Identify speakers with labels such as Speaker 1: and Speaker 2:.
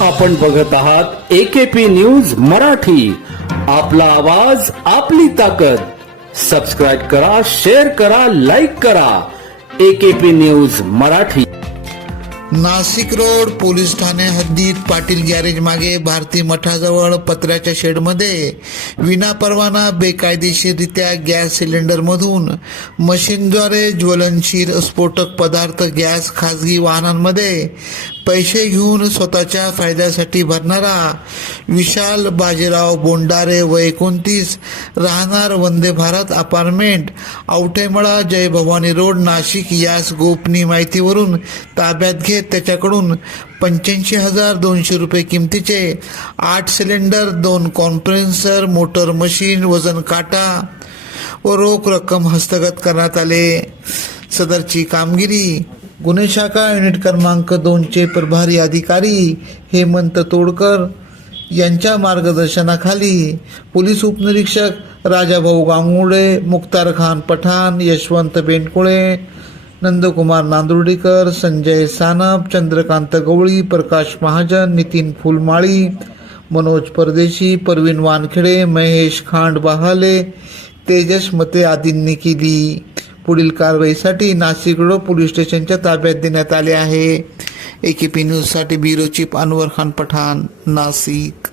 Speaker 1: आपण बघत आहात एकेपी न्यूज मराठी. आपला आवाज आपली ताकद. सबस्क्राईब करा शेअर करा लाईक करा. AKP news Marathi.
Speaker 2: Nashik road police Thane हद्दीत पाटील गॅरेज मागे भारती मठाजवळ पत्र्याच्या शेडमध्ये विनापरवाना बेकायदेशीररित्या गॅस सिलेंडरमधून मशीनद्वारे ज्वलनशील स्फोटक पदार्थ गॅस खाजगी वाहनांमध्ये पैसे घेऊन स्वतःच्या फायद्यासाठी भरणारा विशाल बाजीराव बोंडारे व एकोणतीस राहणार वंदे भारत अपार्टमेंट आवटेमळा जय भवानी रोड नाशिक यास गोपनीय माहितीवरून ताब्यात घेत त्याच्याकडून पंच्याऐंशी हजार दोनशे रुपये किमतीचे आठ सिलेंडर दोन कॉम्प्रेन्सर मोटर मशीन वजन काटा व रोख रक्कम हस्तगत करण्यात आले. सदरची कामगिरी गुन्हे शाखा युनिट क्रमांक दोनचे प्रभारी अधिकारी हेमंत तोडकर यांच्या मार्गदर्शनाखाली पोलीस उपनिरीक्षक राजाभाऊ गांगुळे मुक्तार खान पठाण यशवंत बेंडकुळे नंदकुमार नांदुर्डीकर संजय सानप चंद्रकांत गवळी प्रकाश महाजन नितीन फुलमाळी मनोज परदेशी परवीन वानखेडे महेश खांड बहाले तेजस मते आदींनी केली. पुढील कारवाईसाठी नाशिक रोड पोलीस स्टेशनच्या ताब्यात देण्यात आले आहे. एकेपी न्यूजसाठी ब्युरो चीफ अनवर खान पठाण नाशिक.